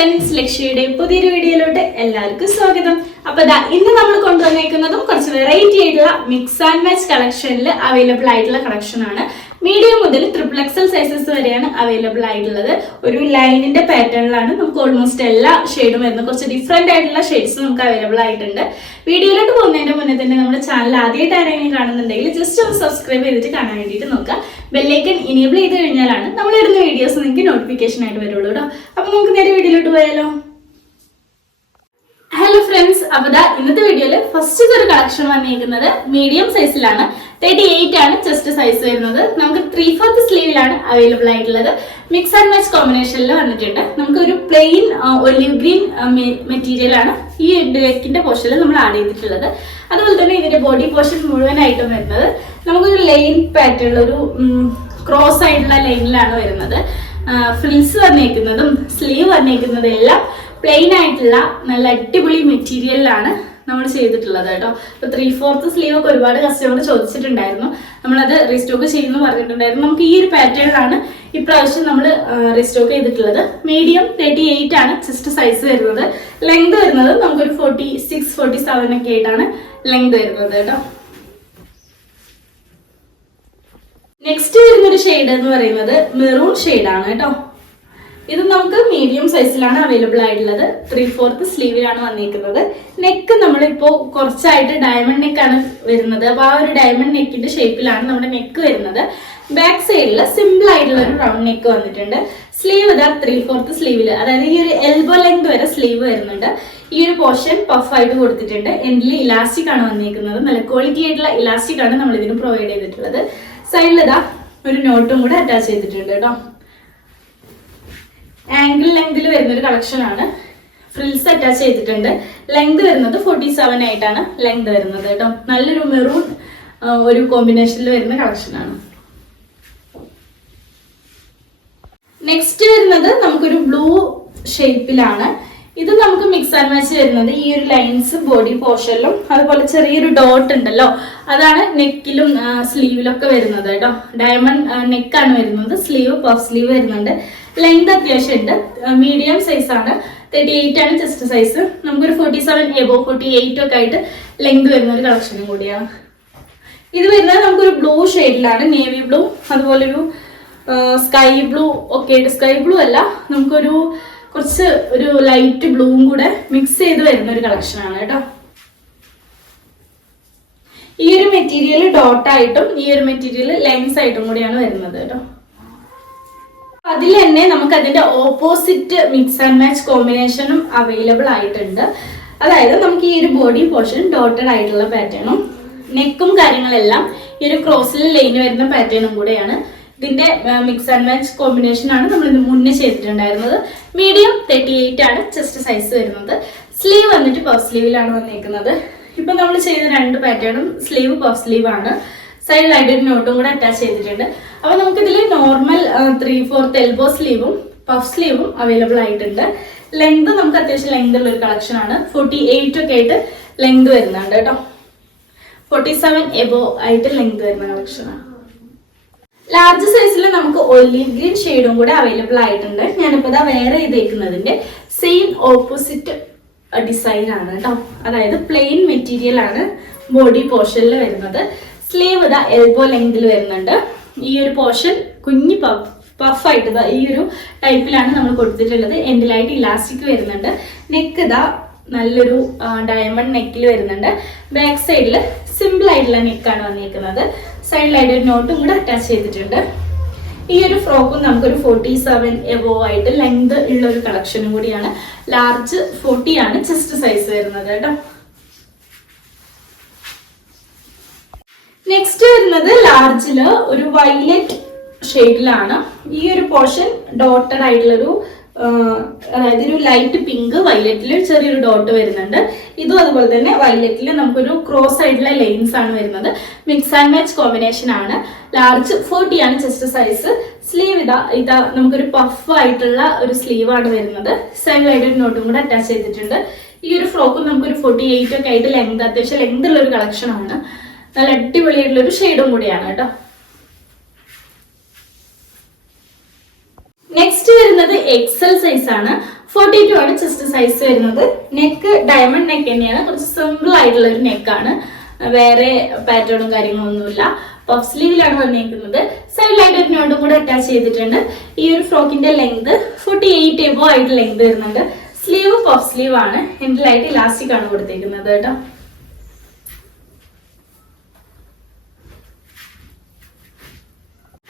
Friends, ലക്ഷ്യയുടെ പുതിയൊരു വീഡിയോയിലോട്ട് എല്ലാവർക്കും സ്വാഗതം. അപ്പൊ ഇന്ന് നമ്മൾ കൊണ്ടുവന്നേക്കുന്നതും കുറച്ച് വെറൈറ്റി ആയിട്ടുള്ള മിക്സ് ആൻഡ് മാച്ച് കളക്ഷനിൽ അവൈലബിൾ ആയിട്ടുള്ള കളക്ഷൻ ആണ്. മീഡിയം മുതൽ XXL സൈസസ് വരെയാണ് അവൈലബിൾ ആയിട്ടുള്ളത്. ഒരു ലൈനിന്റെ പാറ്റേണിലാണ് നമുക്ക് ഓൾമോസ്റ്റ് എല്ലാ ഷെയ്ഡും വരുന്നത്. കുറച്ച് ഡിഫറെന്റ് ആയിട്ടുള്ള ഷെയ്ഡ്സ് നമുക്ക് അവൈലബിൾ ആയിട്ടുണ്ട്. വീഡിയോയിലോട്ട് പോകുന്നതിന്റെ മുന്നേ തന്നെ നമ്മുടെ ചാനൽ ആദ്യമായിട്ട് ആരെങ്കിലും കാണുന്നുണ്ടെങ്കിൽ ജസ്റ്റ് ഒന്ന് സബ്സ്ക്രൈബ് ചെയ്തിട്ട് കാണാൻ വേണ്ടിയിട്ട് നോക്കുക. ബെല്ലൈക്കൺ ഇനേബിൾ ചെയ്ത് കഴിഞ്ഞാലാണ് നമ്മൾ ഇടുന്ന വീഡിയോസ് നിങ്ങൾക്ക് നോട്ടിഫിക്കേഷൻ ആയിട്ട് വരുള്ളൂ കേട്ടോ. അപ്പൊ നമുക്ക് നേരെ വീഡിയോയിലോട്ട് പോയാലോ. ഹലോ ഫ്രണ്ട്സ്, അപ്പൊ ഇന്നത്തെ വീഡിയോയില് ഫസ്റ്റ് ഒരു കളക്ഷൻ വന്നിരിക്കുന്നത് മീഡിയം സൈസിലാണ്. 38 ആണ് ചെസ്റ്റ് സൈസ് വരുന്നത്. നമുക്ക് 3/4 സ്ലീവിലാണ് അവൈലബിൾ ആയിട്ടുള്ളത്. മിക്സ് ആൻഡ് മാച്ച് കോമ്പിനേഷനിൽ വന്നിട്ടുണ്ട്. നമുക്ക് ഒരു പ്ലെയിൻ ഒലിവ് ഗ്രീൻ മെറ്റീരിയൽ ആണ് ഈ നെക്കിന്റെ പോർഷനിൽ നമ്മൾ ആഡ് ചെയ്തിട്ടുള്ളത്. അതുപോലെ തന്നെ ഇതിന്റെ ബോഡി പോർഷൻ മുഴുവനായിട്ടും വരുന്നത് നമുക്കൊരു ലൈൻ പാറ്റേൺ, ഒരു ക്രോസ് ആയിട്ടുള്ള ലൈനിലാണ് വരുന്നത്. ഫ്രിൽസ് വന്നേക്കുന്നതും സ്ലീവ് വന്നേക്കുന്നതും എല്ലാം പ്ലെയിൻ ആയിട്ടുള്ള നല്ല അടിപൊളി മെറ്റീരിയലിലാണ് നമ്മൾ ചെയ്തിട്ടുള്ളത് കേട്ടോ. ഇപ്പൊ 3/4 സ്ലീവ് ഒക്കെ ഒരുപാട് കസ്റ്റമർ ചോദിച്ചിട്ടുണ്ടായിരുന്നു. നമ്മളത് റീസ്റ്റോക്ക് ചെയ്യുന്നു പറഞ്ഞിട്ടുണ്ടായിരുന്നു. നമുക്ക് ഈ ഒരു പാറ്റേണിലാണ് ഇപ്രാവശ്യം നമ്മൾ റീസ്റ്റോക്ക് ചെയ്തിട്ടുള്ളത്. മീഡിയം 38 ആണ് ചെസ്റ്റ് സൈസ് വരുന്നത്. ലെങ്ത് വരുന്നത് നമുക്കൊരു 46-47 ഒക്കെ ആയിട്ടാണ് ലെങ്ത് വരുന്നത് കേട്ടോ. നെക്സ്റ്റ് വരുന്നൊരു ഷെയ്ഡ് എന്ന് പറയുന്നത് മെറൂൺ ഷെയ്ഡാണ് കേട്ടോ. ഇത് നമുക്ക് മീഡിയം സൈസിലാണ് അവൈലബിൾ ആയിട്ടുള്ളത്. 3/4 സ്ലീവിലാണ് വന്നിരിക്കുന്നത്. നെക്ക് നമ്മളിപ്പോ കുറച്ചായിട്ട് ഡയമണ്ട് നെക്കാണ് വരുന്നത്. അപ്പൊ ആ ഒരു ഡയമണ്ട് നെക്കിന്റെ ഷേപ്പിലാണ് നമ്മുടെ നെക്ക് വരുന്നത്. ബാക്ക് സൈഡിൽ സിമ്പിൾ ആയിട്ടുള്ള ഒരു റൗണ്ട് നെക്ക് വന്നിട്ടുണ്ട്. സ്ലീവ് 3/4 സ്ലീവില്, അതായത് ഈ ഒരു എൽബോ ലെങ്ത് വരെ സ്ലീവ് വരുന്നുണ്ട്. ഈ ഒരു പോർഷൻ പഫ് ആയിട്ട് കൊടുത്തിട്ടുണ്ട്. എൻഡിൽ ഇലാസ്റ്റിക് ആണ് വന്നിരിക്കുന്നത്. നല്ല ക്വാളിറ്റി ആയിട്ടുള്ള ഇലാസ്റ്റിക് ആണ് നമ്മൾ ഇതിന് പ്രൊവൈഡ് ചെയ്തിട്ടുള്ളത്. സൈഡിൽ ഒരു നോട്ടും കൂടെ അറ്റാച്ച് ചെയ്തിട്ടുണ്ട് കേട്ടോ. ആംഗിൾ ലെങ്തിൽ വരുന്ന ഒരു കളക്ഷൻ ആണ്. ഫ്രിൽസ് അറ്റാച്ച് ചെയ്തിട്ടുണ്ട്. ലെങ്ത് വരുന്നത് 47 ആയിട്ടാണ് ലെങ്ത് വരുന്നത് കേട്ടോ. നല്ലൊരു മെറൂൺ ഒരു കോമ്പിനേഷനിൽ വരുന്ന കളക്ഷൻ ആണ്. നെക്സ്റ്റ് വരുന്നത് നമുക്കൊരു ബ്ലൂ ഷേപ്പിലാണ്. ഇത് നമുക്ക് മിക്സ് ആൻഡ് മാച്ച് വരുന്നത് ഈ ഒരു ലൈൻസ് ബോഡി പോർഷനിലും അതുപോലെ ചെറിയൊരു ഡോട്ട് ഉണ്ടല്ലോ, അതാണ് നെക്കിലും സ്ലീവിലൊക്കെ വരുന്നത് കേട്ടോ. ഡയമണ്ട് നെക്കാണ് വരുന്നത്. സ്ലീവ് പഫ് സ്ലീവ് വരുന്നുണ്ട്. ലെങ്ത് അത്യാവശ്യം ഉണ്ട്. മീഡിയം സൈസ് ആണ്. 38 ആണ് ചെസ്റ്റ് സൈസ്. നമുക്കൊരു 47-48 ഒക്കെ ആയിട്ട് ലെങ്ത് വരുന്ന ഒരു കളക്ഷനും കൂടിയാണ്. ഇത് വരുന്നത് നമുക്കൊരു ബ്ലൂ ഷെയ്ഡിലാണ്. നേവി ബ്ലൂ അതുപോലെ ഒരു സ്കൈ ബ്ലൂ ഒക്കെ ആയിട്ട്, സ്കൈ ബ്ലൂ അല്ല, നമുക്കൊരു കുറച്ച് ഒരു ലൈറ്റ് ബ്ലൂവും കൂടെ മിക്സ് ചെയ്ത് വരുന്ന ഒരു കളക്ഷൻ ആണ് കേട്ടോ. ഈ ഒരു മെറ്റീരിയൽ ഡോട്ടായിട്ടും ഈ ഒരു മെറ്റീരിയൽ ലൈൻസ് ആയിട്ടും കൂടിയാണ് വരുന്നത് കേട്ടോ. അതിൽ തന്നെ നമുക്ക് അതിന്റെ ഓപ്പോസിറ്റ് മിക്സ് ആൻഡ് മാച്ച് കോമ്പിനേഷനും അവൈലബിൾ ആയിട്ടുണ്ട്. അതായത് നമുക്ക് ഈ ഒരു ബോഡി പോർഷൻ ഡോട്ടഡ് ആയിട്ടുള്ള പാറ്റേണും നെക്കും കാര്യങ്ങളെല്ലാം ഈ ഒരു ക്രോസിൽ ലൈൻ വരുന്ന പാറ്റേണും കൂടെയാണ്. ഇതിന്റെ മിക്സ് ആൻഡ് മാച്ച് കോമ്പിനേഷൻ ആണ് നമ്മൾ ഇത് മുന്നേ ചെയ്തിട്ടുണ്ടായിരുന്നത്. മീഡിയം 38 ആണ് ചെസ്റ്റ് സൈസ് വരുന്നത്. സ്ലീവ് വന്നിട്ട് പഫ് സ്ലീവിലാണ് വന്നിരിക്കുന്നത്. ഇപ്പൊ നമ്മൾ ചെയ്ത രണ്ട് പാറ്റേണും സ്ലീവ് പഫ് സ്ലീവ് ആണ്. സൈഡിലായിട്ട് ഒരു നോട്ടും കൂടെ അറ്റാച്ച് ചെയ്തിട്ടുണ്ട്. അപ്പൊ നമുക്ക് ഇതിൽ നോർമൽ 3/4 എൽബോ സ്ലീവും പഫ് സ്ലീവും അവൈലബിൾ ആയിട്ടുണ്ട്. ലെങ്ത് നമുക്ക് അത്യാവശ്യം ലെങ്ത് ഉള്ള ഒരു കളക്ഷൻ ആണ്. 48 ഒക്കെ ആയിട്ട് ലെങ്ത് വരുന്നുണ്ട് കേട്ടോ. 47 എബോ ആയിട്ട് ലെങ്ത് വരുന്ന കളക്ഷൻ ആണ്. ലാർജ് സൈസിൽ നമുക്ക് ഒലിവ് ഗ്രീൻ ഷെയ്ഡും കൂടെ അവൈലബിൾ ആയിട്ടുണ്ട്. ഞാനിപ്പോ വേറെ ചെയ്തേക്കുന്നതിന്റെ സെയിം ഓപ്പോസിറ്റ് ഡിസൈൻ ആണ് കേട്ടോ. അതായത് പ്ലെയിൻ മെറ്റീരിയൽ ആണ് ബോഡി പോർഷനിൽ വരുന്നത്. സ്ലീവ് എൽബോ ലെങ്തിൽ വരുന്നുണ്ട്. ഈ ഒരു പോർഷൻ കുഞ്ഞി പഫ് ആയിട്ട് ഈ ഒരു ടൈപ്പിലാണ് നമ്മൾ കൊടുത്തിട്ടുള്ളത്. എൻഡിലായിട്ട് ഇലാസ്റ്റിക് വരുന്നുണ്ട്. നെക്ക് നല്ലൊരു ഡയമണ്ട് നെക്കിൽ വരുന്നുണ്ട്. ബാക്ക് സൈഡിൽ സിമ്പിൾ ആയിട്ടുള്ള നെക്കാണ് വന്നിരിക്കുന്നത്. സൈഡിലായിട്ട് ഒരു നോട്ടും കൂടെ അറ്റാച്ച് ചെയ്തിട്ടുണ്ട്. ഈ ഒരു ഫ്രോക്കും നമുക്കൊരു 47 എബോ ആയിട്ട് ലെങ്ത് ഉള്ള ഒരു കളക്ഷനും കൂടിയാണ്. ലാർജ് 40 ആണ് ചെസ്റ്റ് സൈസ് വരുന്നത് കേട്ടോ. നെക്സ്റ്റ് വരുന്നത് ലാർജില് ഒരു വയലറ്റ് ഷെയ്ഡിലാണ്. ഈ ഒരു പോർഷൻ ഡോട്ടഡ് ആയിട്ടുള്ളൊരു, അതായത് ഒരു ലൈറ്റ് പിങ്ക് വയലറ്റിൽ ചെറിയൊരു ഡോട്ട് വരുന്നുണ്ട്. ഇതും അതുപോലെ തന്നെ വയലറ്റിൽ നമുക്കൊരു ക്രോസ് ആയിട്ടുള്ള ലൈൻസ് ആണ് വരുന്നത്. മിക്സ് ആൻഡ് മാച്ച് കോമ്പിനേഷൻ ആണ്. ലാർജ് 40 ആണ് ചെസ്റ്റ് സൈസ്. സ്ലീവ് ഇതാ നമുക്കൊരു പഫ് ആയിട്ടുള്ള ഒരു സ്ലീവ് ആണ് വരുന്നത്. സൈഡിലായിട്ട് ഒരു നോട്ടും കൂടെ അറ്റാച്ച് ചെയ്തിട്ടുണ്ട്. ഈ ഒരു ഫ്രോക്കും നമുക്കൊരു 48 ഒക്കെ ആയിട്ട് ലെങ്ത്, അത്യാവശ്യം ലെങ്ത് ഉള്ള ഒരു കളക്ഷൻ ആണ്. നല്ല അടിപൊളിയായിട്ടുള്ള ഒരു ഷെയ്ഡും കൂടിയാണ് കേട്ടോ. നെക്സ്റ്റ് വരുന്ന വരുന്നത് എക്സൽ സൈസ് ആണ്. 42 ആണ് ചെസ്റ്റ് സൈസ് വരുന്നത്. നെക്ക് ഡയമണ്ട് നെക്ക് തന്നെയാണ്, കുറച്ച് സിമ്പിൾ ആയിട്ടുള്ള ഒരു നെക്കാണ്, വേറെ പാറ്റേണും കാര്യങ്ങളൊന്നുമില്ല. പഫ് സ്ലീവിലാണ് വന്നിരിക്കുന്നത്. സൈഡിലായിട്ട് ഒരു നോട്ടും കൂടെ അറ്റാച്ച് ചെയ്തിട്ടുണ്ട്. ഈ ഒരു ഫ്രോക്കിന്റെ ലെങ്ത് 48 എബോ ആയിട്ട് ലെങ്ത് വരുന്നുണ്ട്. സ്ലീവ് പഫ് സ്ലീവ് ആണ്, എൻഡിലായിട്ട് ഇലാസ്റ്റിക് ആണ് കൊടുത്തേക്കുന്നത് കേട്ടോ.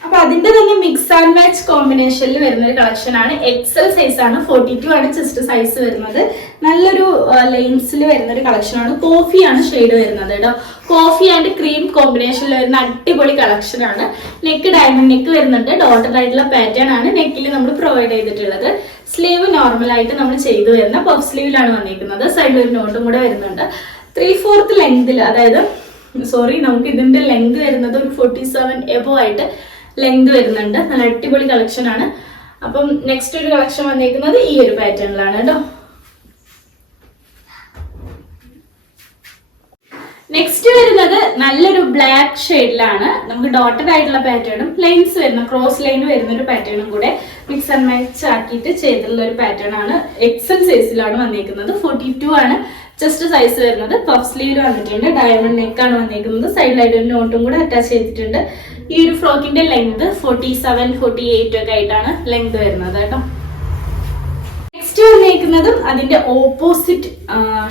അപ്പൊ അതിന്റെ തന്നെ മിക്സ് ആൻഡ് മാച്ച് കോമ്പിനേഷനിൽ വരുന്ന ഒരു കളക്ഷൻ ആണ്. എക്സൽ സൈസ് ആണ്. 42 ആണ് ചെസ്റ്റ് സൈസ് വരുന്നത്. നല്ലൊരു ലൈൻസിൽ വരുന്ന ഒരു കളക്ഷൻ ആണ്. കോഫി ആണ് ഷെയ്ഡ് വരുന്നത് കേട്ടോ. കോഫി ആൻഡ് ക്രീം കോമ്പിനേഷനിൽ വരുന്ന അടിപൊളി കളക്ഷൻ ആണ്. നെക്ക് ഡയമണ്ട് നെക്ക് വരുന്നുണ്ട്. ഡോട്ടഡ് ആയിട്ടുള്ള പാറ്റേൺ ആണ് നെക്കിൽ നമ്മൾ പ്രൊവൈഡ് ചെയ്തിട്ടുള്ളത്. സ്ലീവ് നോർമൽ ആയിട്ട് നമ്മൾ ചെയ്തു വരുന്ന പഫ് സ്ലീവിലാണ് വന്നിരിക്കുന്നത്. സൈഡിൽ ഒരു നോട്ടും കൂടെ വരുന്നുണ്ട്. 3/4 ലെങ്തിൽ, അതായത് നമുക്ക് ഇതിന്റെ ലെങ്ത് വരുന്നത് ഒരു 47 എബോ ആയിട്ട് ലെങ്ത് വരുന്നുണ്ട്. നല്ല അടിപൊളി കളക്ഷൻ ആണ്. അപ്പം നെക്സ്റ്റ് ഒരു കളക്ഷൻ വന്നിരിക്കുന്നത് ഈ ഒരു പാറ്റേണിലാണ് കേട്ടോ. നെക്സ്റ്റ് വരുന്നത് നല്ലൊരു ബ്ലാക്ക് ഷെയ്ഡിലാണ്. നമുക്ക് ഡോട്ടഡ് ആയിട്ടുള്ള പാറ്റേണും ലൈൻസ് വരുന്ന ക്രോസ് ലൈൻ വരുന്ന ഒരു പാറ്റേണും കൂടെ മിക്സ് ആൻഡ് മാച്ച് ആക്കിയിട്ട് ചെയ്തിട്ടുള്ള ഒരു പാറ്റേൺ ആണ്. എക്സൽ സൈസിലാണ് വന്നിരിക്കുന്നത്. 42 ആണ് ചെസ്റ്റ് സൈസ് വരുന്നത്. പഫ് സ്ലീവ് വന്നിട്ടുണ്ട്. ഡയമണ്ട് നെക്കാണ് വന്നിരിക്കുന്നത്. സൈഡിലായിട്ട് ഒരു നോട്ടും കൂടെ അറ്റാച്ച് ചെയ്തിട്ടുണ്ട്. ഈ ഒരു ഫ്രോക്കിന്റെ ലെങ്ത് 47, 48 ഒക്കെ ആയിട്ടാണ് ലെങ്ത് വരുന്നത് കേട്ടോ. നെക്സ്റ്റ് വന്നിരിക്കുന്നതും അതിന്റെ ഓപ്പോസിറ്റ്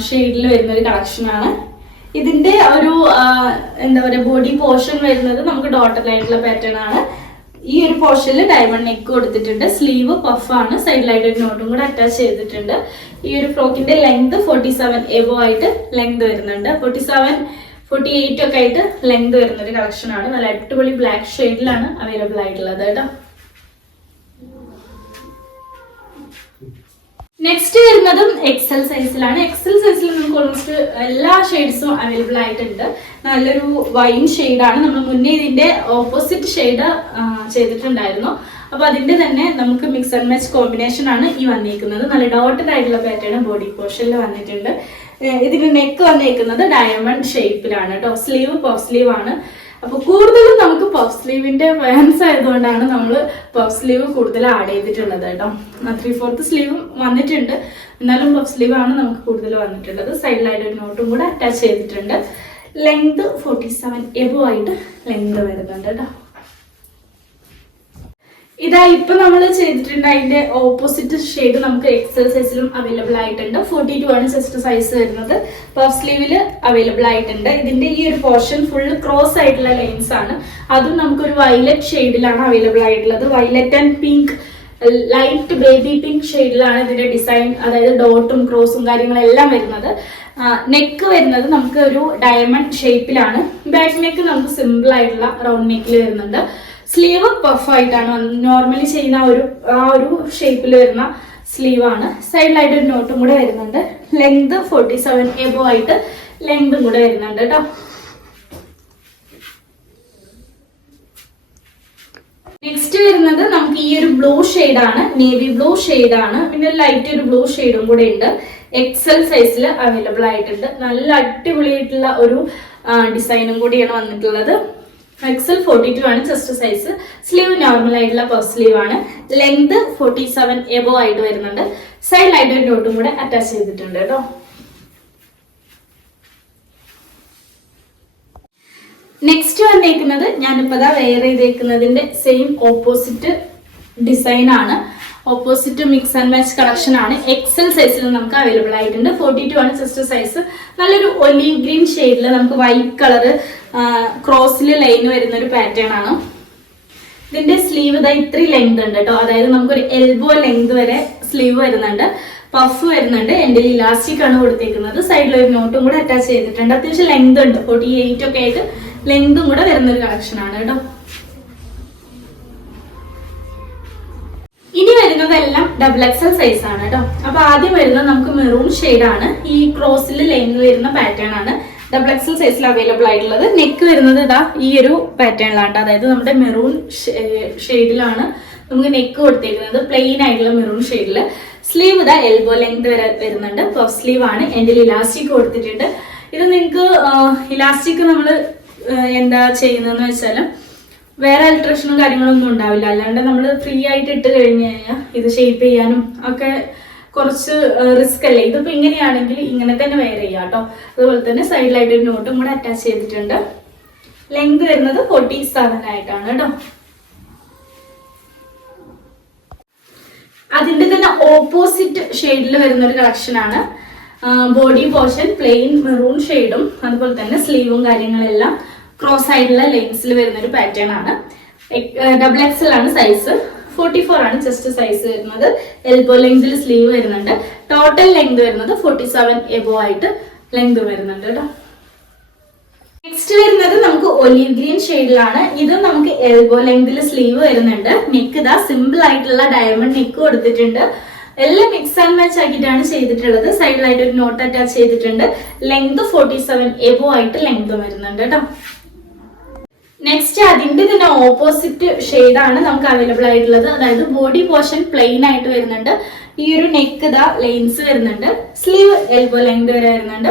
ഷെയ്ഡിൽ വരുന്ന ഒരു കളക്ഷൻ ആണ്. ഇതിന്റെ ഒരു എന്താ പറയുക, ബോഡി പോർഷൻ വരുന്നത് നമുക്ക് ഡോട്ടഡ് ആയിട്ടുള്ള പാറ്റേൺ ആണ്. ഈ ഒരു പോർഷനിൽ ഡയമണ്ട് നെക്ക് കൊടുത്തിട്ടുണ്ട്. സ്ലീവ് പഫ് ആണ്. സൈഡിലായിട്ട് ഒരു നോട്ടും കൂടെ അറ്റാച്ച് ചെയ്തിട്ടുണ്ട്. ഈ ഒരു ഫ്രോക്കിന്റെ ലെങ്ത് 47 എബോ ആയിട്ട് ലെങ്ത് വരുന്നുണ്ട്. 47, 48 ഒക്കെ ആയിട്ട് ലെങ്ത് വരുന്ന ഒരു കളക്ഷൻ ആണ്. നല്ല അടിപൊളി ബ്ലാക്ക് ഷെയ്ഡിലാണ് അവൈലബിൾ ആയിട്ടുള്ളത് കേട്ടോ. നെക്സ്റ്റ് വരുന്നതും എക്സൽ സൈസിലാണ്. എക്സൽ സൈസിൽ നമുക്ക് ഓൾമോസ്റ്റ് എല്ലാ ഷെയ്ഡ്സും അവൈലബിൾ ആയിട്ടുണ്ട്. നല്ലൊരു വൈൻ ഷെയ്ഡാണ്. നമ്മൾ മുന്നേ ഇതിന്റെ ഓപ്പോസിറ്റ് ഷെയ്ഡ് ചെയ്തിട്ടുണ്ടായിരുന്നു. അപ്പൊ അതിന്റെ തന്നെ നമുക്ക് മിക്സ് ആൻഡ് മാച്ച് കോമ്പിനേഷൻ ആണ് ഈ വന്നിരിക്കുന്നത്. നല്ല ഡോട്ടഡ് ആയിട്ടുള്ള പാറ്റേൺ ബോഡി പോർഷനിൽ വന്നിട്ടുണ്ട്. ഇതിന്റെ നെക്ക് വന്നിരിക്കുന്നത് ഡയമണ്ട് ഷേപ്പിലാണ് കേട്ടോ. സ്ലീവ് പഫ് സ്ലീവ് ആണ്. അപ്പൊ കൂടുതലും നമുക്ക് പഫ് സ്ലീവിന്റെ ഫാൻസ് ആയതുകൊണ്ടാണ് നമ്മൾ പഫ് സ്ലീവ് കൂടുതൽ ആഡ് ചെയ്തിട്ടുള്ളത് കേട്ടോ. 3/4 സ്ലീവും വന്നിട്ടുണ്ട്, എന്നാലും പഫ് സ്ലീവ് ആണ് നമുക്ക് കൂടുതൽ വന്നിട്ടുള്ളത്. സൈഡിലായിട്ട് ഒരു നോട്ടും കൂടെ അറ്റാച്ച് ചെയ്തിട്ടുണ്ട്. ലെങ്ത് 47 എബോ ആയിട്ട് ലെങ്ത് വരുന്നുണ്ട് കേട്ടോ. ഇതാ ഇപ്പൊ നമ്മൾ ചെയ്തിട്ടുണ്ട് അതിന്റെ ഓപ്പോസിറ്റ് ഷെയ്ഡ് നമുക്ക് എക്സൽ സൈസിലും അവൈലബിൾ ആയിട്ടുണ്ട്. 42 ആണ് ചെസ്റ്റ് സൈസ് വരുന്നത്. പഫ് സ്ലീവിൽ അവൈലബിൾ ആയിട്ടുണ്ട്. ഇതിന്റെ ഈ ഒരു പോർഷൻ ഫുൾ ക്രോസ് ആയിട്ടുള്ള ലൈൻസ് ആണ്. അതും നമുക്കൊരു വയലറ്റ് ഷെയ്ഡിലാണ് അവൈലബിൾ ആയിട്ടുള്ളത്. Violet and pink, light baby pink ഷെയ്ഡിലാണ് ഇതിന്റെ ഡിസൈൻ, അതായത് ഡോട്ടും ക്രോസും കാര്യങ്ങളെല്ലാം വരുന്നത്. നെക്ക് വരുന്നത് നമുക്ക് ഒരു ഡയമണ്ട് ഷേപ്പിലാണ്. ബാക്ക് നെക്ക് നമുക്ക് സിമ്പിൾ ആയിട്ടുള്ള റൗണ്ട് നെക്കിൽ വരുന്നുണ്ട്. സ്ലീവ് പഫ് ആയിട്ടാണ് നോർമലി ചെയ്യുന്ന ആ ഒരു ഷേപ്പിൽ വരുന്ന സ്ലീവ് ആണ്. സൈഡിലായിട്ട് ഒരു നോട്ടും കൂടെ വരുന്നുണ്ട്. ലെങ്ത് 47 എബോ ആയിട്ട് ലെങ്തും കൂടെ വരുന്നുണ്ട് കേട്ടോ. നെക്സ്റ്റ് വരുന്നത് നമുക്ക് ഈ ഒരു ബ്ലൂ ഷെയ്ഡാണ്, നേവി ബ്ലൂ ഷെയ്ഡാണ്. പിന്നെ ലൈറ്റ് ഒരു ബ്ലൂ ഷെയ്ഡും കൂടെ ഉണ്ട്. എക്സൽ സൈസിൽ അവൈലബിൾ ആയിട്ടുണ്ട്. നല്ല അടിപൊളിയായിട്ടുള്ള ഒരു ഡിസൈനും കൂടിയാണ് വന്നിട്ടുള്ളത്. എക്സൽ 42 ആണ് ചെസ്റ്റ് സൈസ്. സ്ലീവ് നോർമൽ ആയിട്ടുള്ള പഫ് സ്ലീവ് ആണ്. ലെങ്ത് 47 എബോ ആയിട്ട് വരുന്നുണ്ട്. സൈഡിലായിട്ട് ഒരു നോട്ടും കൂടെ അറ്റാച്ച് ചെയ്തിട്ടുണ്ട് കേട്ടോ. നെക്സ്റ്റ് വന്നേക്കുന്നത് ഞാനിപ്പോ വെയർ ചെയ്തേക്കുന്നതിന്റെ സെയിം ഓപ്പോസിറ്റ് ഡിസൈൻ ആണ്. Opposite mix and match collection ആണ്. എക്സൽ സൈസിൽ നമുക്ക് അവൈലബിൾ ആയിട്ടുണ്ട്. 42 ആണ് ചെസ്റ്റ് സൈസ്. നല്ലൊരു ഒലീവ് ഗ്രീൻ ഷെയ്ഡിൽ നമുക്ക് വൈറ്റ് കളറ് ക്രോസിൽ ലൈൻ വരുന്ന ഒരു പാറ്റേൺ ആണ്. ഇതിന്റെ സ്ലീവ് ഇത്രയും ലെങ്ത് ഉണ്ട് കേട്ടോ. അതായത് നമുക്കൊരു എൽബോ ലെങ്ത് വരെ സ്ലീവ് വരുന്നുണ്ട്. പഫ് വരുന്നുണ്ട്. എൻഡിൽ ഇലാസ്റ്റിക് ആണ് കൊടുത്തേക്കുന്നത്. സൈഡിൽ ഒരു നോട്ടും കൂടെ അറ്റാച്ച് ചെയ്തിട്ടുണ്ട്. അത്യാവശ്യം ലെങ്ത് ഉണ്ട്. 48 ഒക്കെ ആയിട്ട് ലെങ്തും കൂടെ വരുന്ന ഒരു കളക്ഷൻ ആണ് കേട്ടോ. ഇനി വരുന്നതെല്ലാം XXL സൈസ് ആണ് കേട്ടോ. അപ്പൊ ആദ്യം വരുന്നത് നമുക്ക് മെറൂൺ ഷെയ്ഡ് ആണ്. ഈ ക്രോസിൽ ലൈൻ വരുന്ന പാറ്റേൺ ആണ് XXL സൈസിൽ അവൈലബിൾ ആയിട്ടുള്ളത്. നെക്ക് വരുന്നത് ഈ ഒരു പാറ്റേണിലാണ്. അതായത് നമ്മുടെ മെറൂൺ ഷെയ്ഡിലാണ് നമുക്ക് നെക്ക് കൊടുത്തേക്കുന്നത്. പ്ലെയിൻ ആയിട്ടുള്ള മെറൂൺ ഷെയ്ഡില്. സ്ലീവ് എൽബോ ലെങ്ത് വരെ വരുന്നുണ്ട്. പഫ് സ്ലീവ് ആണ്. എൻഡിൽ ഇലാസ്റ്റിക് കൊടുത്തിട്ടുണ്ട്. ഇത് നിങ്ങൾക്ക് ഇലാസ്റ്റിക് നമ്മൾ എന്താ ചെയ്യുന്നതെന്ന് വെച്ചാൽ വേറെ അൾട്രേഷനും കാര്യങ്ങളൊന്നും ഉണ്ടാവില്ല. അല്ലാണ്ട് നമ്മൾ ഫ്രീ ആയിട്ട് ഇട്ട് കഴിഞ്ഞ് കഴിഞ്ഞാൽ ഇത് ഷേപ്പ് ചെയ്യാനും ഒക്കെ കുറച്ച് റിസ്ക് അല്ലേ. ഇതിപ്പോൾ ഇങ്ങനെയാണെങ്കിൽ ഇങ്ങനെ തന്നെ വെയർ ചെയ്യാം കേട്ടോ. അതുപോലെ തന്നെ സൈഡിലായിട്ട് ഒരു നോട്ടും കൂടെ അറ്റാച്ച് ചെയ്തിട്ടുണ്ട്. ലെങ്ത് വരുന്നത് 47 ആയിട്ടാണ് കേട്ടോ. അതിന്റെ തന്നെ ഓപ്പോസിറ്റ് ഷെയ്ഡിൽ വരുന്ന ഒരു കളക്ഷനാണ്. ബോഡി പോർഷൻ പ്ലെയിൻ മെറൂൺ ഷെയ്ഡും അതുപോലെ തന്നെ സ്ലീവും കാര്യങ്ങളെല്ലാം ക്രോസ് ആയിട്ടുള്ള ലൈൻസിൽ വരുന്ന ഒരു പാറ്റേൺ ആണ്. XXL ആണ് സൈസ്. 44 ആണ് ചെസ്റ്റ് സൈസ് വരുന്നത്. എൽബോ ലെങ്തിൽ സ്ലീവ് വരുന്നുണ്ട്. ടോട്ടൽ ലെങ്ത് വരുന്നത് 47 എബോ ആയിട്ട് ലെങ്ത് വരുന്നുണ്ട് കേട്ടോ. നെക്സ്റ്റ് വരുന്നത് നമുക്ക് ഒലീവ് ഗ്രീൻ ഷെയ്ഡിലാണ്. ഇത് നമുക്ക് എൽബോ ലെങ്തിൽ സ്ലീവ് വരുന്നുണ്ട്. നെക്ക് ഇതാ സിമ്പിൾ ആയിട്ടുള്ള ഡയമണ്ട് നെക്ക് കൊടുത്തിട്ടുണ്ട്. എല്ലാം മിക്സ് ആൻഡ് മാച്ച് ആക്കിയിട്ടാണ് ചെയ്തിട്ടുള്ളത്. സൈഡിലായിട്ട് ഒരു നോട്ട് അറ്റാച്ച് ചെയ്തിട്ടുണ്ട്. ലെങ്ത് 47 എബോ ആയിട്ട് ലെങ്ത് വരുന്നുണ്ട് കേട്ടോ. നെക്സ്റ്റ് അതിന്റെ തന്നെ ഓപ്പോസിറ്റ് ഷെയ്ഡാണ് നമുക്ക് അവൈലബിൾ ആയിട്ടുള്ളത്. അതായത് ബോഡി പോർഷൻ പ്ലെയിൻ ആയിട്ട് വരുന്നുണ്ട്. ഈ ഒരു നെക്ക് ഇതാ ലൈൻസ് വരുന്നുണ്ട്. സ്ലീവ് എൽബോ ലെങ്ത് വരെ വരുന്നുണ്ട്.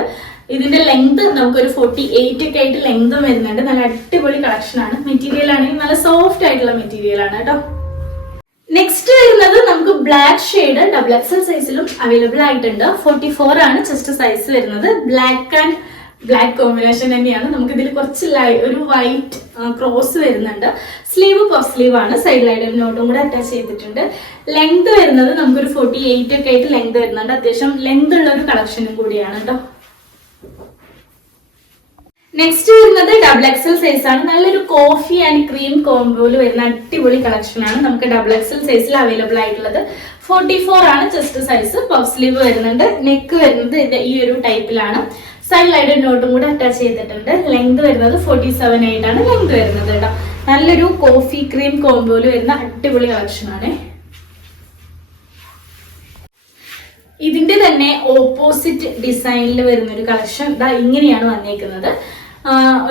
ഇതിന്റെ ലെങ്ത് നമുക്കൊരു 48 ഒക്കെ ആയിട്ട് ലെങ്ത് വരുന്നുണ്ട്. നല്ല അടിപൊളി കളക്ഷൻ ആണ്. മെറ്റീരിയൽ ആണെങ്കിൽ നല്ല സോഫ്റ്റ് ആയിട്ടുള്ള മെറ്റീരിയൽ ആണ് കേട്ടോ. നെക്സ്റ്റ് വരുന്നത് നമുക്ക് ബ്ലാക്ക് ഷെയ്ഡ് XXL സൈസിലും അവൈലബിൾ ആയിട്ടുണ്ട്. 44 ആണ് ചെസ്റ്റ് സൈസ് വരുന്നത്. ബ്ലാക്ക് ആൻഡ് ബ്ലാക്ക് കോമ്പിനേഷൻ തന്നെയാണ്. നമുക്ക് ഇതിൽ കുറച്ച് ഒരു വൈറ്റ് ക്രോസ് വരുന്നുണ്ട്. സ്ലീവ് പഫ് സ്ലീവ് ആണ്. സൈഡിലായിട്ട് ഒരു നോട്ടും കൂടെ അറ്റാച്ച് ചെയ്തിട്ടുണ്ട്. ലെങ്ത് വരുന്നത് നമുക്കൊരു 48 ഒക്കെ ആയിട്ട് ലെങ്ത് വരുന്നുണ്ട്. അത്യാവശ്യം ലെങ്ത് ഉള്ള ഒരു കളക്ഷനും കൂടിയാണ് കേട്ടോ. നെക്സ്റ്റ് വരുന്നത് XXL സൈസ് ആണ്. നല്ലൊരു കോഫി ആൻഡ് ക്രീം കോംബോയിൽ വരുന്ന അടിപൊളി കളക്ഷൻ ആണ് നമുക്ക് XXL സൈസിൽ അവൈലബിൾ ആയിട്ടുള്ളത്. 44 ആണ് ചെസ്റ്റ് സൈസ്. പഫ് സ്ലീവ് വരുന്നുണ്ട്. നെക്ക് വരുന്നത് ഈ ഒരു ടൈപ്പിലാണ്. സൈഡിലായിട്ട് നോട്ടും കൂടെ അറ്റാച്ച് ചെയ്തിട്ടുണ്ട്. ലെങ്ത് വരുന്നത് 47 ആയിട്ടാണ് ലെങ്ത് വരുന്നത് കേട്ടോ. നല്ലൊരു കോഫി ക്രീം കോംബോയിൽ വരുന്ന അടിപൊളി കളക്ഷൻ ആണ്. ഇതിന്റെ തന്നെ ഓപ്പോസിറ്റ് ഡിസൈനിൽ വരുന്ന ഒരു കളക്ഷൻ ഇതാ ഇങ്ങനെയാണ് വന്നേക്കുന്നത്.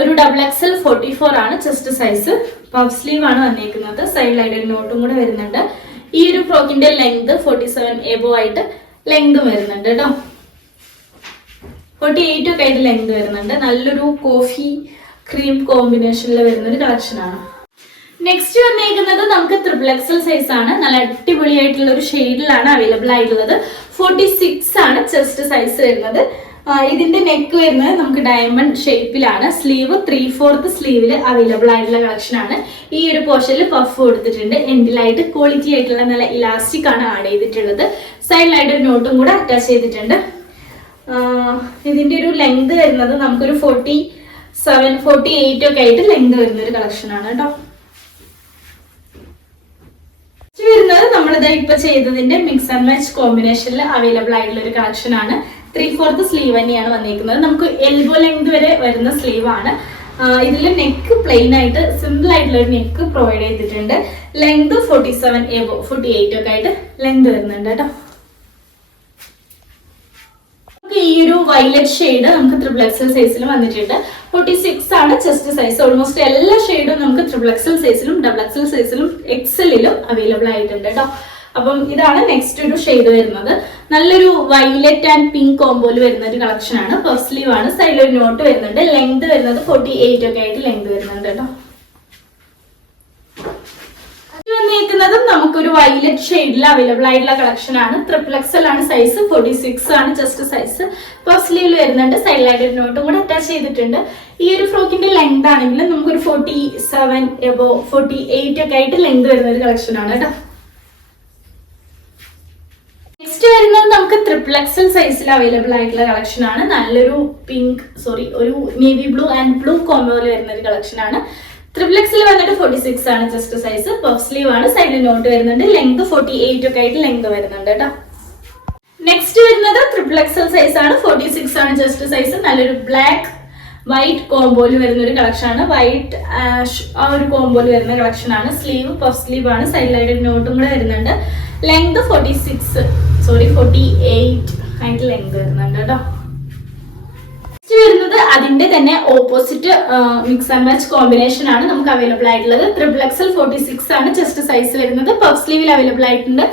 ഒരു XXL 44 ആണ് ചെസ്റ്റ് സൈസ്. പഫ് സ്ലീവ് ആണ് വന്നേക്കുന്നത്. സൈഡിലായിട്ട് ഒരു നോട്ടും കൂടെ വരുന്നുണ്ട്. ഈ ഒരു ഫ്രോക്കിന്റെ ലെങ്ത് 47 എബോ ആയിട്ട് ലെങ്ത് വരുന്നുണ്ട് കേട്ടോ. 48 ഒക്കെ ആയിട്ട് ലെങ്ത് വരുന്നുണ്ട്. നല്ലൊരു കോഫി ക്രീം കോമ്പിനേഷനിൽ വരുന്ന ഒരു കളക്ഷൻ ആണ്. നെക്സ്റ്റ് വന്നേക്കുന്നത് നമുക്ക് XXL സൈസ് ആണ്. നല്ല അടിപൊളിയായിട്ടുള്ള ഒരു ഷെയ്ഡിലാണ് അവൈലബിൾ ആയിട്ടുള്ളത്. 46 ആണ് ചെസ്റ്റ് സൈസ് വരുന്നത്. ഇതിന്റെ നെക്ക് വരുന്നത് നമുക്ക് ഡയമണ്ട് ഷേപ്പിലാണ്. സ്ലീവ് 3/4 സ്ലീവിൽ അവൈലബിൾ ആയിട്ടുള്ള കളക്ഷൻ ആണ്. ഈ ഒരു പോർഷനിൽ പഫ് കൊടുത്തിട്ടുണ്ട്. എൻഡിലായിട്ട് ക്വാളിറ്റി ആയിട്ടുള്ള നല്ല ഇലാസ്റ്റിക് ആണ് ആഡ് ചെയ്തിട്ടുള്ളത്. സൈഡിലായിട്ട് ഒരു നോട്ടും കൂടെ അറ്റാച്ച് ചെയ്തിട്ടുണ്ട്. ഇതിന്റെ ഒരു ലെങ്ത് വരുന്നത് നമുക്കൊരു 47, 48 ഒക്കെ ആയിട്ട് ലെങ്ത് വരുന്ന ഒരു കളക്ഷൻ ആണ് കേട്ടോ. വരുന്നത് നമ്മളിത് ഇപ്പൊ ചെയ്തതിന്റെ മിക്സ് ആൻഡ് മാച്ച് കോമ്പിനേഷനിൽ അവൈലബിൾ ആയിട്ടുള്ള ഒരു കളക്ഷൻ ആണ്. 3/4 സ്ലീവ് തന്നെയാണ് വന്നിരിക്കുന്നത്. നമുക്ക് എൽബോ ലെങ്ത് വരെ വരുന്ന സ്ലീവ് ആണ്. ഇതിൽ നെക്ക് പ്ലെയിൻ ആയിട്ട് സിമ്പിൾ ആയിട്ടുള്ള ഒരു നെക്ക് പ്രൊവൈഡ് ചെയ്തിട്ടുണ്ട്. ലെങ്ത് 47 എബോ 48 ഒക്കെ ആയിട്ട് ലെങ്ത് വരുന്നുണ്ട് കേട്ടോ. ഈ ഒരു വയലറ്റ് ഷെയ്ഡ് നമുക്ക് XXL സൈസിൽ വന്നിട്ടുണ്ട്. 46 ആണ് ചെസ്റ്റ് സൈസ്. ഓൾമോസ്റ്റ് എല്ലാ ഷെയ്ഡും നമുക്ക് XXL സൈസിലും XXL സൈസിലും XLലും അവൈലബിൾ ആയിട്ടുണ്ട് കേട്ടോ. അപ്പം ഇതാണ് നെക്സ്റ്റ് ഒരു ഷെയ്ഡ് വരുന്നത്. നല്ലൊരു വയലറ്റ് ആൻഡ് പിങ്ക് കോംബോയിൽ വരുന്ന ഒരു കളക്ഷൻ ആണ്. പഫ് സ്ലീവ് ആണ്. സൈഡിൽ ഒരു നോട്ട് വരുന്നുണ്ട്. ലെങ്ത് വരുന്നത് 48 ഒക്കെ ആയിട്ട് ലെങ്ത് വരുന്നുണ്ട് കേട്ടോ. വന്നിരിക്കുന്നതും നമുക്കൊരു വയലറ്റ് ഷെയ്ഡിൽ അവൈലബിൾ ആയിട്ടുള്ള കളക്ഷൻ ആണ്. XXL ആണ് സൈസ്. 46 ആണ് ചെസ്റ്റ് സൈസ്. പഫ് സ്ലീവിൽ വരുന്നുണ്ട്. സൈഡിലായിട്ട് ഒരു നോട്ടും കൂടെ അറ്റാച്ച് ചെയ്തിട്ടുണ്ട്. ഈ ഒരു ഫ്രോക്കിന്റെ ലെങ്ത് ആണെങ്കിൽ നമുക്കൊരു 47 എബോ 48 ഒക്കെ ആയിട്ട് ലെങ്ത് വരുന്ന ഒരു കളക്ഷൻ ആണ് കേട്ടോ. നെക്സ്റ്റ് വരുന്നത് നമുക്ക് XXL സൈസിൽ അവൈലബിൾ ആയിട്ടുള്ള കളക്ഷൻ ആണ്. നല്ലൊരു ഒരു നേവി ബ്ലൂ ആൻഡ് ബ്ലൂ കോംബോയിൽ വരുന്ന ഒരു കളക്ഷൻ ആണ്. XXL വന്നിട്ട് 46 ആണ് ചെസ്റ്റ് സൈസ്. പഫ് സ്ലീവ് ആണ്. സൈഡിൽ നോട്ട് വരുന്നുണ്ട്. ലെങ്ത് 48 ഒക്കെ ആയിട്ട് ലെങ്ത് വരുന്നുണ്ട് കേട്ടോ. നെക്സ്റ്റ് വരുന്നത് XXL സൈസ് ആണ്. 46 ആണ് ചെസ്റ്റ് സൈസ്. നല്ലൊരു ബ്ലാക്ക് വൈറ്റ് കോംബോയിൽ വരുന്ന ഒരു കളക്ഷൻ ആണ്. വൈറ്റ് ആഷ് ആ ഒരു കോംബോയിൽ വരുന്ന കളക്ഷൻ ആണ്. സ്ലീവ് പഫ് സ്ലീവ് ആണ്. സൈഡിലായിട്ട് നോട്ടും കൂടെ വരുന്നുണ്ട്. ലെങ്ത് 48 ആയിട്ട് ലെങ്ത് വരുന്നുണ്ട് കേട്ടോ. വരുന്നത് അതിന്റെ തന്നെ opposite mix and match combination ആണ് നമുക്ക് അവൈലബിൾ ആയിട്ടുള്ളത്. XXL 46 ആണ് ചെസ്റ്റ് സൈസ് വരുന്നത്. പഫ് സ്ലീവിൽ അവൈലബിൾ ആയിട്ടുണ്ട്.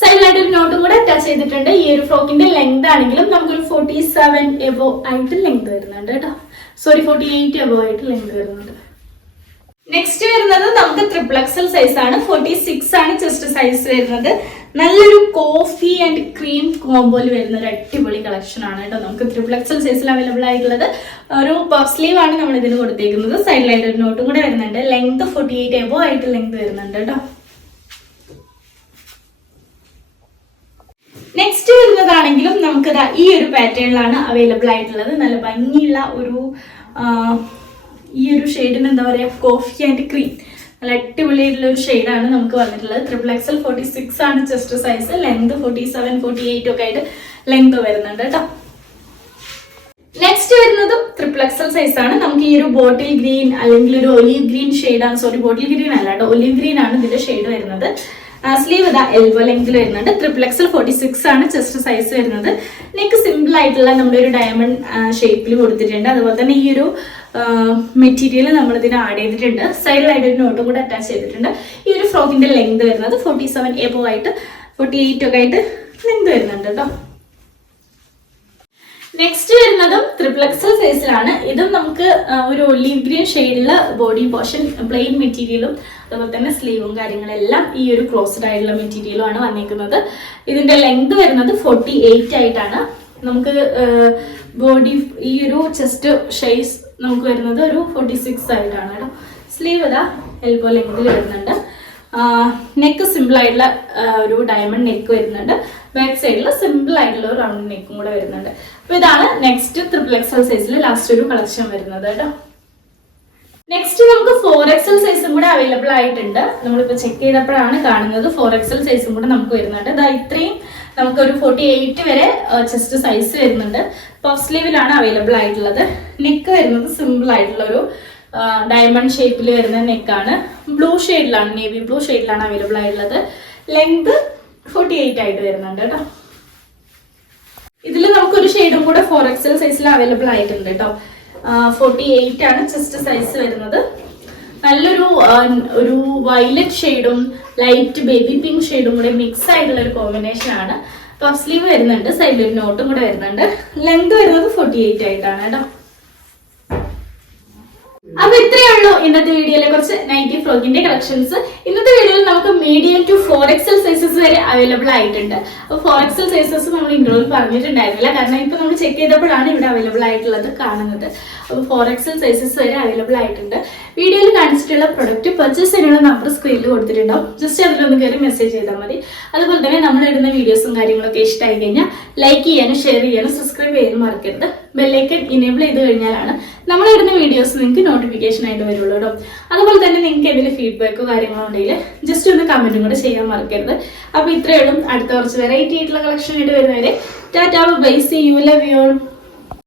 സൈഡിലായിട്ട് ഒരു നോട്ടും കൂടെ അറ്റാച്ച് ചെയ്തിട്ടുണ്ട്. ഈ ഒരു ഫ്രോക്കിന്റെ ലെങ്ത് ആണെങ്കിലും നമുക്കൊരു 47 എബോ ആയിട്ട് ലെങ്ത് വരുന്നുണ്ട് കേട്ടോ. 48 എബോ ആയിട്ട് ലെങ്ത് വരുന്നുണ്ട്. നെക്സ്റ്റ് വരുന്നത് നമുക്ക് ട്രിപ്പിൾ എക്സൽ സൈസ് ആണ്. 46 ആണ് ചെസ്റ്റ് സൈസ് വരുന്നത്. നല്ലൊരു കോഫി ആൻഡ് ക്രീം കോംബോയിൽ വരുന്ന ഒരു അടിപൊളി കളക്ഷൻ ആണ് കേട്ടോ. നമുക്ക് ട്രിപ്പിൾ എക്സൽ സൈസിൽ അവൈലബിൾ ആയിട്ടുള്ളത് ഒരു പഫ് സ്ലീവ് ആണ് നമ്മൾ ഇതിന് കൊടുത്തേക്കുന്നത്. സൈഡിലായിട്ട് ഒരു നോട്ടും കൂടെ വരുന്നുണ്ട്. ലെങ്ത് 48 എബോ ആയിട്ട് ലെങ്ത് വരുന്നുണ്ട് കേട്ടോ. നെക്സ്റ്റ് വരുന്നതാണെങ്കിലും നമുക്ക് ഈ ഒരു പാറ്റേണിലാണ് അവൈലബിൾ ആയിട്ടുള്ളത്. നല്ല ഭംഗിയുള്ള ഈ ഒരു ഷെയ്ഡിന് എന്താ പറയുക, കോഫി ആൻഡ് ക്രീം, നല്ല അടിപൊളിയായിട്ടുള്ള ഒരു ഷെയ്ഡാണ് നമുക്ക് വന്നിട്ടുള്ളത്. ട്രിപ്പിൾ എക്സൽ 46 ആണ് ചെസ്റ്റ് സൈസ്. ലെങ്ത് 47, 48 ഒക്കെ ആയിട്ട് ലെങ്ത് വരുന്നുണ്ട് കേട്ടോ. നെക്സ്റ്റ് വരുന്നതും ട്രിപ്പിൾ എക്സൽ സൈസ് ആണ്. നമുക്ക് ഈ ഒരു ബോട്ടിൽ ഗ്രീൻ അല്ലെങ്കിൽ ഒരു ഒലീവ് ഗ്രീൻ ഷെയ്ഡാണ്. സോറി, ബോട്ടിൽ ഗ്രീൻ അല്ല കേട്ടോ, ഒലീവ് ഗ്രീൻ ആണ് ഇതിന്റെ ഷെയ്ഡ് വരുന്നത്. സ്ലീവ് എൽബോ ലെങ്തിൽ വരുന്നുണ്ട്. ട്രിപ്പിൾ എക്സൽ 46 ആണ് ചെസ്റ്റ് സൈസ് വരുന്നത്. നെക്ക് സിമ്പിൾ ആയിട്ടുള്ള നമ്മുടെ ഒരു ഡയമണ്ട് ഷേപ്പിൽ കൊടുത്തിട്ടുണ്ട്. അതുപോലെ തന്നെ ഈ ഒരു മെറ്റീരിയൽ നമ്മൾ ഇതിന് ആഡ് ചെയ്തിട്ടുണ്ട്. സൈഡിലായിട്ട് ഒരു നോട്ടും കൂടെ അറ്റാച്ച് ചെയ്തിട്ടുണ്ട്. ഈ ഒരു ഫ്രോക്കിന്റെ ലെങ്ത് വരുന്നത് 47 എബോ ആയിട്ട് 48 ഒക്കെ ആയിട്ട് ലെങ്ത് വരുന്നുണ്ട് കേട്ടോ. നെക്സ്റ്റ് വരുന്നതും ട്രിപ്പിൾ എക്സൽ സൈസിലാണ്. ഇതും നമുക്ക് ഒരു ഒലീവ് ഗ്രീൻ ഷെയ്ഡിലുള്ള ബോഡി പോർഷൻ പ്ലെയിൻ മെറ്റീരിയലും അതുപോലെ തന്നെ സ്ലീവും കാര്യങ്ങളെല്ലാം ഈ ഒരു ക്ലോസ്ഡ് ആയിട്ടുള്ള മെറ്റീരിയലും ആണ് വന്നിരിക്കുന്നത്. ഇതിന്റെ ലെങ്ത് വരുന്നത് 48 ആയിട്ടാണ്. നമുക്ക് ബോഡി ഈ ഒരു ചെസ്റ്റ് ഷേസ് നമുക്ക് വരുന്നത് ഒരു 46 ആയിട്ടാണ് കേട്ടോ. സ്ലീവ് എൽബോ ലെങ്തിൽ വരുന്നുണ്ട്. നെക്ക് സിമ്പിൾ ആയിട്ടുള്ള ഒരു ഡയമണ്ട് നെക്ക് വരുന്നുണ്ട്. ബാക്ക് സൈഡിൽ സിമ്പിൾ ആയിട്ടുള്ള ഒരു റൗണ്ട് നെക്കും കൂടെ വരുന്നുണ്ട്. അപ്പൊ ഇതാണ് നെക്സ്റ്റ് ട്രിപ്പിൾ എക്സൽ സൈസിൽ ലാസ്റ്റ് ഒരു കളക്ഷൻ വരുന്നത് കേട്ടോ. നെക്സ്റ്റ് നമുക്ക് 4XL സൈസും കൂടെ അവൈലബിൾ ആയിട്ടുണ്ട്. നമ്മളിപ്പോൾ ചെക്ക് ചെയ്തപ്പോഴാണ് കാണുന്നത് 4XL സൈസും കൂടെ നമുക്ക് വരുന്നുണ്ട്. ഇത്രയും നമുക്കൊരു 48 വരെ ചെസ്റ്റ് സൈസ് വരുന്നുണ്ട്. പഫ് സ്ലീവിലാണ് അവൈലബിൾ ആയിട്ടുള്ളത്. നെക്ക് വരുന്നത് സിമ്പിൾ ആയിട്ടുള്ള ഒരു ഡയമണ്ട് ഷേപ്പിൽ വരുന്ന നെക്കാണ്. ബ്ലൂ ഷെയ്ഡിലാണ്, നേവി ബ്ലൂ ഷെയ്ഡിലാണ് അവൈലബിൾ ആയിട്ടുള്ളത്. ലെങ്ത് 48 ആയിട്ട് വരുന്നുണ്ട് കേട്ടോ. ഇതിൽ നമുക്കൊരു ഷെയ്ഡും കൂടെ 4XL സൈസിൽ അവൈലബിൾ ആയിട്ടുണ്ട് കേട്ടോ. 48 ആണ് ചെസ്റ്റ് സൈസ് വരുന്നത്. നല്ലൊരു ഒരു വയലറ്റ് ഷെയ്ഡും ലൈറ്റ് ബേബി പിങ്ക് ഷെയ്ഡും കൂടെ മിക്സ് ആയിട്ടുള്ള ഒരു കോമ്പിനേഷൻ ആണ്. പഫ് സ്ലീവ് വരുന്നുണ്ട്. സൈഡിൽ ഒരു നോട്ടും കൂടെ വരുന്നുണ്ട്. ലെങ്ത് വരുന്നത് 48 ആയിട്ടാണ് കേട്ടോ. അപ്പൊ ഇത്രയേ ഉള്ളൂ ഇന്നത്തെ വീഡിയോയിലെ കുറച്ച് നൈറ്റി ഫ്രോക്കിന്റെ കളക്ഷൻസ്. ഇന്നത്തെ വീഡിയോയിൽ നമുക്ക് മീഡിയം ടു 4XL സൈസസ് വരെ അവൈലബിൾ ആയിട്ടുണ്ട്. അപ്പൊ 4XL സൈസസ് നമ്മൾ ഇൻട്രോയിൽ പറഞ്ഞിട്ടുണ്ടായിരുന്നില്ല, കാരണം ഇപ്പൊ നമ്മൾ ചെക്ക് ചെയ്തപ്പോഴാണ് ഇവിടെ അവൈലബിൾ ആയിട്ടുള്ളത് കാണുന്നത്. അപ്പോൾ 4XL സൈസസ് വരെ അവൈലബിൾ ആയിട്ടുണ്ട്. വീഡിയോയിൽ കാണിച്ചിട്ടുള്ള പ്രൊഡക്റ്റ് പർച്ചേസ് ചെയ്യാനുള്ള നമ്പർ സ്ക്രീനിൽ കൊടുത്തിട്ടുണ്ടാവും. ജസ്റ്റ് അതിലൊന്ന് കയറി മെസ്സേജ് ചെയ്താൽ മതി. അതുപോലെ തന്നെ നമ്മൾ ഇടുന്ന വീഡിയോസും കാര്യങ്ങളൊക്കെ ഇഷ്ടമായി കഴിഞ്ഞാൽ ലൈക്ക് ചെയ്യാനും ഷെയർ ചെയ്യാനും സബ്സ്ക്രൈബ് ചെയ്യാനും മറക്കരുത്. ബെല്ലൈക്കൺ ഇനേബിൾ ചെയ്ത് കഴിഞ്ഞാലാണ് നമ്മളിടുന്ന വീഡിയോസ് നിങ്ങൾക്ക് നോട്ടിഫിക്കേഷൻ ആയിട്ട് വരുള്ളൂ കേട്ടോ. അതുപോലെ തന്നെ നിങ്ങൾക്ക് എന്തെങ്കിലും ഫീഡ്ബാക്കോ കാര്യങ്ങളോ ഉണ്ടെങ്കിൽ ജസ്റ്റ് ഒന്ന് കമന്റും കൂടെ ചെയ്യാൻ മറക്കരുത്. അപ്പോൾ ഇത്രയേ ഉള്ളൂ. അടുത്ത കുറച്ച് വെറൈറ്റി ആയിട്ടുള്ള കളക്ഷൻ ആയിട്ട് വരുന്നവരെ tata bye, see you, love you all.